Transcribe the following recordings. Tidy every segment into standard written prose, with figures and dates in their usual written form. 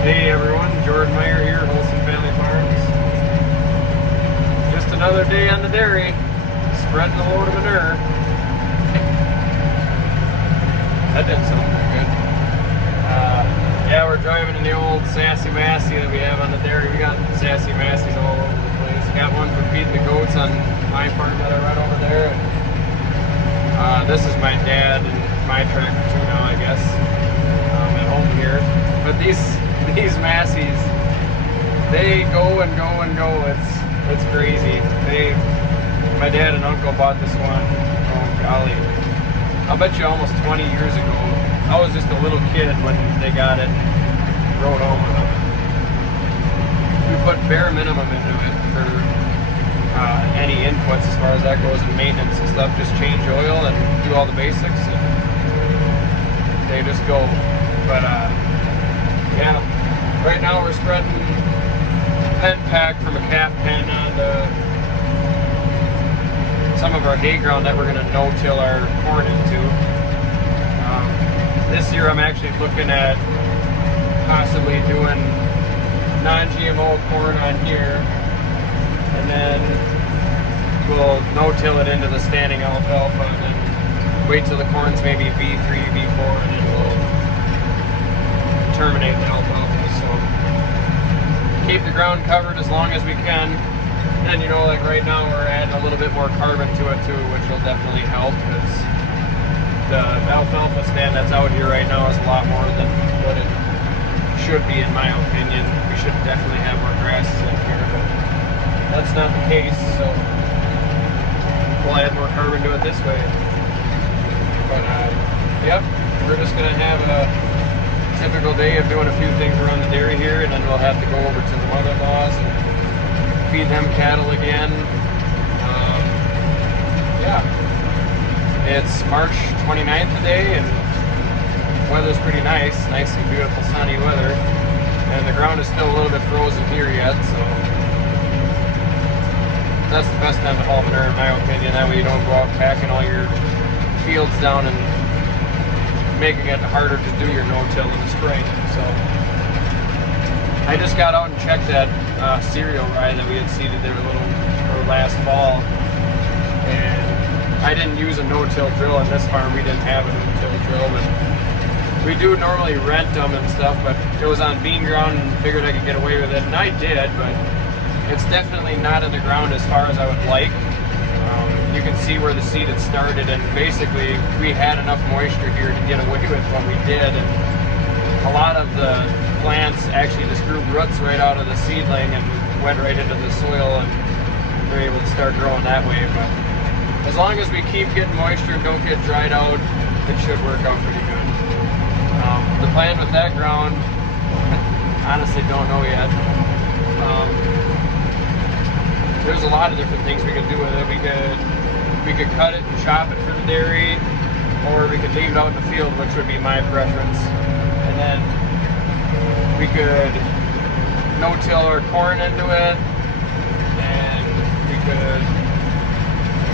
Hey everyone, Jordan Meyer here, Holson Family Farms. Just another day on the dairy, spreading a load of manure. That didn't sound very good. Yeah, we're driving in the old Sassy Massey that we have on the dairy. We got Sassy Masseys all over the place. Got one for feeding the goats on my farm that I run over there. This is my dad and my tractor too now, I guess, at home here. But these Masseys, they go and go and go. It's crazy. My dad and uncle bought this one, oh golly, I'll bet you almost 20 years ago. I was just a little kid when they got it and rode home with them. We put bare minimum into it for any inputs as far as that goes, and maintenance and stuff. Just change oil and do all the basics, and they just go. But yeah, right now we're spreading pen pack from a calf pen onto some of our hay ground that we're going to no-till our corn into. This year I'm actually looking at possibly doing non-GMO corn on here, and then we'll no-till it into the standing alfalfa, and then wait till the corn's maybe V3, V4, and then we'll terminate the alfalfa. So keep the ground covered as long as we can. And you know, like right now we're adding a little bit more carbon to it too, which will definitely help, because the alfalfa stand that's out here right now is a lot more than what it should be, in my opinion. We should definitely have more grasses in here, but that's not the case, so we'll add more carbon to it this way. But yep, we're just gonna have a typical day of doing a few things around the dairy here, and then we'll have to go over to the mother-in-laws and feed them cattle again. Yeah, it's March 29th today, and weather's pretty nice and beautiful sunny weather, and the ground is still a little bit frozen here yet, so that's the best time to haul manure, in my opinion. That way you don't go out packing all your fields down and making it harder to do your no-till in the spring. So I just got out and checked that cereal rye that we had seeded there last fall, and I didn't use a no-till drill in this farm. We didn't have a no-till drill, but we do normally rent them and stuff, but it was on bean ground and figured I could get away with it, and I did, but it's definitely not in the ground as far as I would like. You can see where the seed had started, and basically we had enough moisture here to get away with what we did, and a lot of the plants actually just grew roots right out of the seedling and went right into the soil, and they're able to start growing that way. But as long as we keep getting moisture and don't get dried out, it should work out pretty good. The plan with that ground, honestly don't know yet. There's a lot of different things we could do with it. We could cut it and chop it for the dairy, or we could leave it out in the field, which would be my preference. And then we could no-till our corn into it, and we could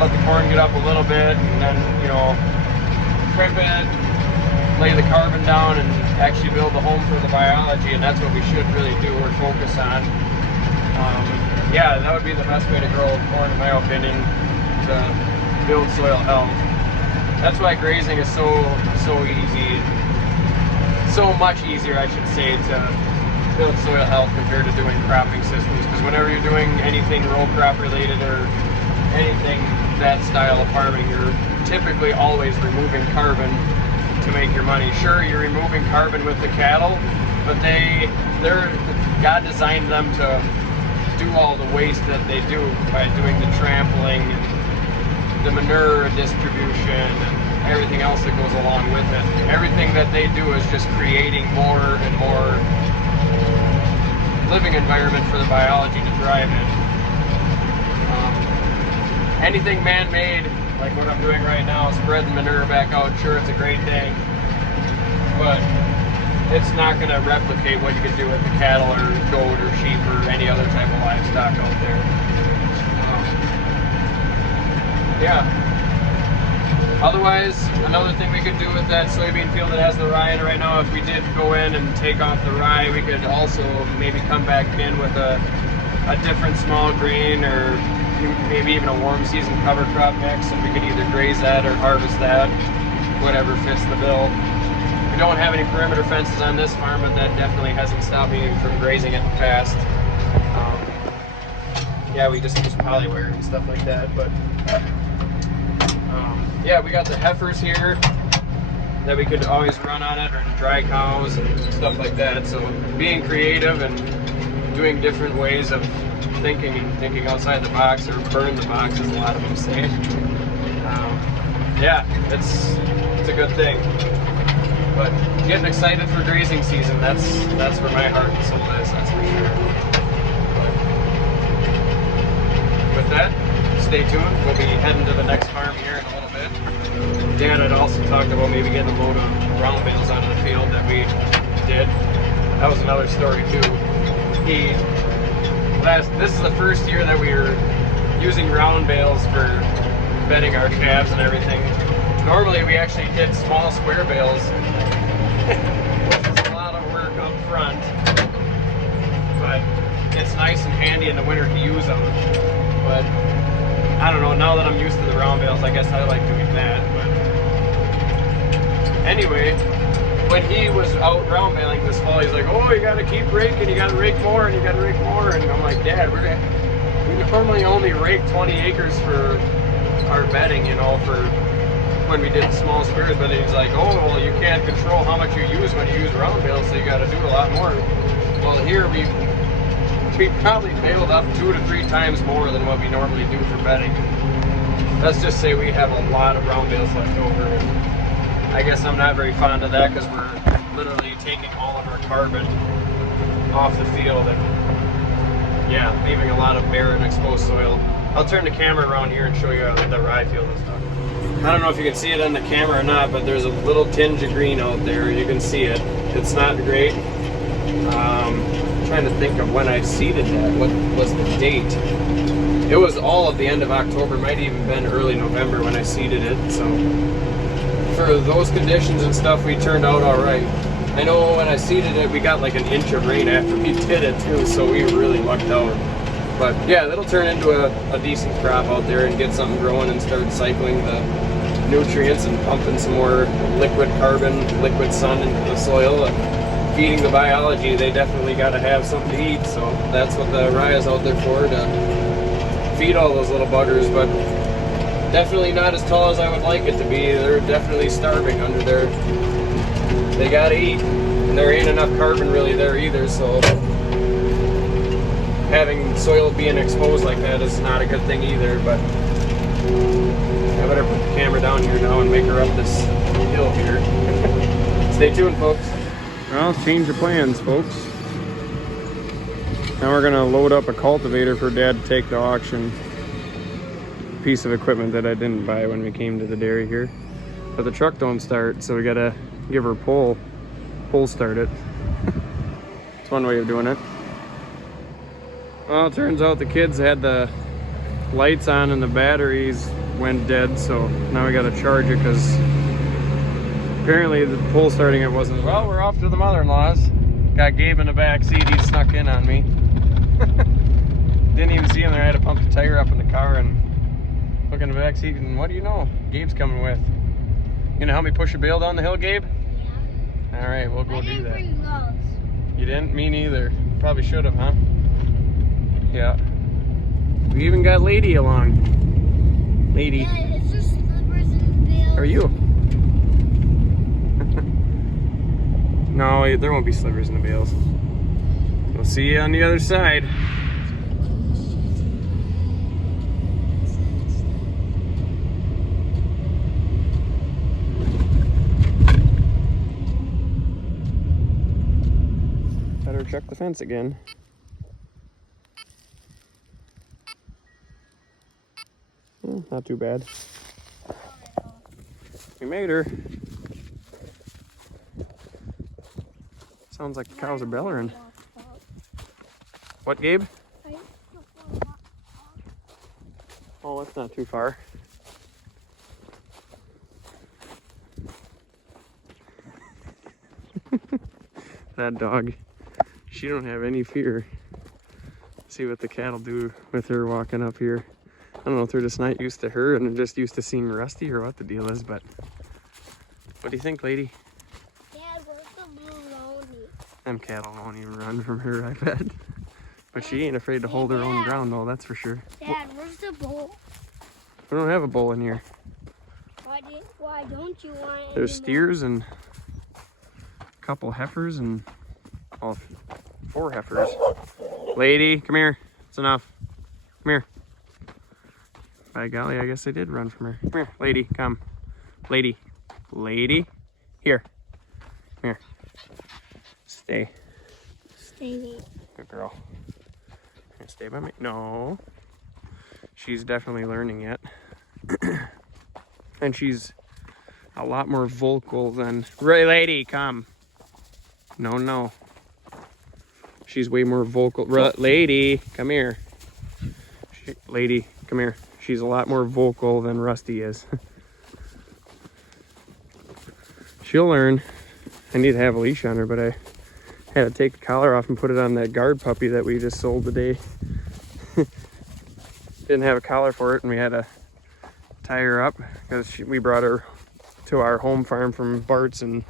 let the corn get up a little bit, and then, you know, crimp it, lay the carbon down, and actually build a home for the biology, and that's what we should really do or focus on. Yeah, that would be the best way to grow corn, in my opinion, to build soil health. That's why grazing is so easy, so much easier, I should say, to build soil health compared to doing cropping systems. Because whenever you're doing anything row crop related or anything that style of farming, you're typically always removing carbon to make your money. Sure, you're removing carbon with the cattle, but God designed them to do all the waste that they do by doing the trampling and the manure distribution and everything else that goes along with it. Everything that they do is just creating more and more living environment for the biology to thrive in. Anything man-made, like what I'm doing right now, spreading manure back out, sure, it's a great thing, but it's not going to replicate what you can do with the cattle or goat or sheep or any other type of livestock out there. Yeah. Otherwise, another thing we could do with that soybean field that has the rye in it right now, if we did go in and take off the rye, we could also maybe come back in with a different small grain, or maybe even a warm season cover crop mix, and we could either graze that or harvest that, whatever fits the bill. We don't have any perimeter fences on this farm, but that definitely hasn't stopped me from grazing it in the past. Yeah, we just use polywire and stuff like that, but yeah, we got the heifers here that we could always run on it, or dry cows and stuff like that. So being creative and doing different ways of thinking outside the box, or burn the box, as a lot of them say. Yeah, it's a good thing. But getting excited for grazing season, that's where my heart and soul is, that's for sure. With that, stay tuned. We'll be heading to the next farm here in a little bit. Dan had also talked about maybe getting a load of round bales out of the field that we did. That was another story too. This is the first year that we were using round bales for bedding our calves and everything. Normally we actually did small square bales, which is a lot of work up front, but it's nice and handy in the winter to use them. But I don't know, now that I'm used to the round bales, I guess I like doing that. But anyway, when he was out round baling this fall, he's like, oh, you gotta keep raking, you gotta rake more, and you gotta rake more. And I'm like, Dad, we normally only rake 20 acres for our bedding, you know, for when we did small squares. But he's like, oh, well, you can't control how much you use when you use round bales, so you gotta do a lot more. Well, here we probably baled up 2 to 3 times more than what we normally do for bedding. Let's just say we have a lot of round bales left over. I guess I'm not very fond of that, because we're literally taking all of our carbon off the field and, yeah, leaving a lot of bare and exposed soil. I'll turn the camera around here and show you the rye field and stuff. I don't know if you can see it on the camera or not, but there's a little tinge of green out there. You can see it. It's not great. I'm trying to think of when I seeded that. What was the date? It was all at the end of October. Might even been early November when I seeded it. So for those conditions and stuff, we turned out all right. I know when I seeded it, we got like an inch of rain after we did it too, so we really lucked out. But yeah, it'll turn into a decent crop out there and get something growing and start cycling the nutrients and pumping some more liquid carbon, liquid sun into the soil and feeding the biology. They definitely got to have something to eat, so that's what the rye is out there for, to feed all those little buggers. But definitely not as tall as I would like it to be. They're definitely starving under there. They gotta eat, and there ain't enough carbon really there either, so having soil being exposed like that is not a good thing either. But I better put the camera down here now and make her up this hill here. Stay tuned, folks. Well, change of plans, folks. Now we're gonna load up a cultivator for Dad to take to auction. Piece of equipment that I didn't buy when we came to the dairy here, but the truck don't start, so we gotta give her pull start it. It's one way of doing it. Well, it turns out the kids had the lights on and the batteries went dead, so now we gotta charge it, because apparently the pull starting it wasn't. Well, we're off to the mother-in-law's. Got Gabe in the back seat. He snuck in on me. Didn't even see him there. I had to pump the tire up in the car and look in the back seat, and what do you know? Gabe's coming with. You gonna help me push a bale down the hill, Gabe? Yeah. All right, we'll go do that. Bring gloves. You didn't? Me neither. Probably should have, huh? Yeah. We even got Lady along. Lady. Yeah, is there slippers in the bales? Are you? No, there won't be slivers in the bales. We'll see you on the other side. Better check the fence again. Not too bad. We made her. Sounds like the cows are bellowing. What, Gabe? Oh, that's not too far. that dog, she don't have any fear. See what the cattle do with her walking up here. I don't know if they're just not used to her and they're just used to seeing Rusty or what the deal is, but what do you think, lady? Dad, where's the blue loney? Them cattle won't even run from her, I bet. But she ain't afraid to hold her own ground though, that's for sure. Dad, where's the bull? We don't have a bull in here. Why don't you want it? There's steers and a couple heifers and 4 heifers. Lady, come here. It's enough. Come here. By golly, I guess they did run from her. Come here, lady, come. Lady. Lady. Here. Come here. Stay. Stay there. Good girl. Here, stay by me. No. She's definitely learning yet. And she's a lot more vocal than... Right, lady, come. No, no. She's way more vocal. Lady, come here. Lady, come here. She's a lot more vocal than Rusty is. She'll learn. I need to have a leash on her, but I had to take the collar off and put it on that guard puppy that we just sold today. Didn't have a collar for it, and we had to tie her up because we brought her to our home farm from Bart's and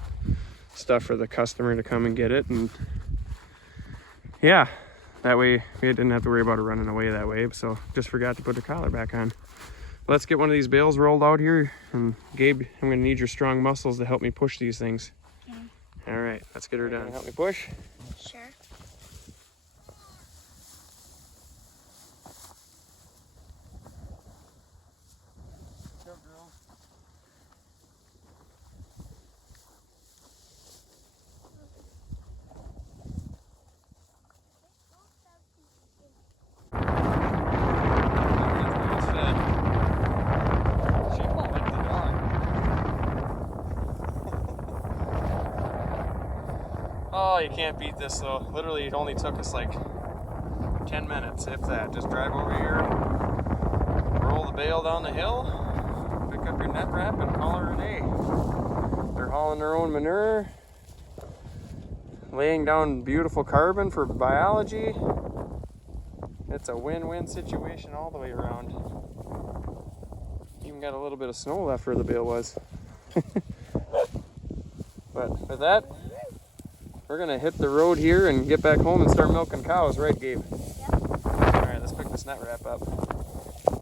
stuff for the customer to come and get it. And yeah, that way we didn't have to worry about her running away that way. So just forgot to put the collar back on. Let's get one of these bales rolled out here. And Gabe, I'm gonna need your strong muscles to help me push these things. Okay. All right, let's get her done. Help me push. Sure. Oh, you can't beat this though. Literally, it only took us like 10 minutes, if that. Just drive over here, roll the bale down the hill, pick up your net wrap, and call her a day. They're hauling their own manure, laying down beautiful carbon for biology. It's a win-win situation all the way around. Even got a little bit of snow left where the bale was. But with that, we're gonna hit the road here and get back home and start milking cows, right, Gabe? Yep. All right, let's pick this net wrap up.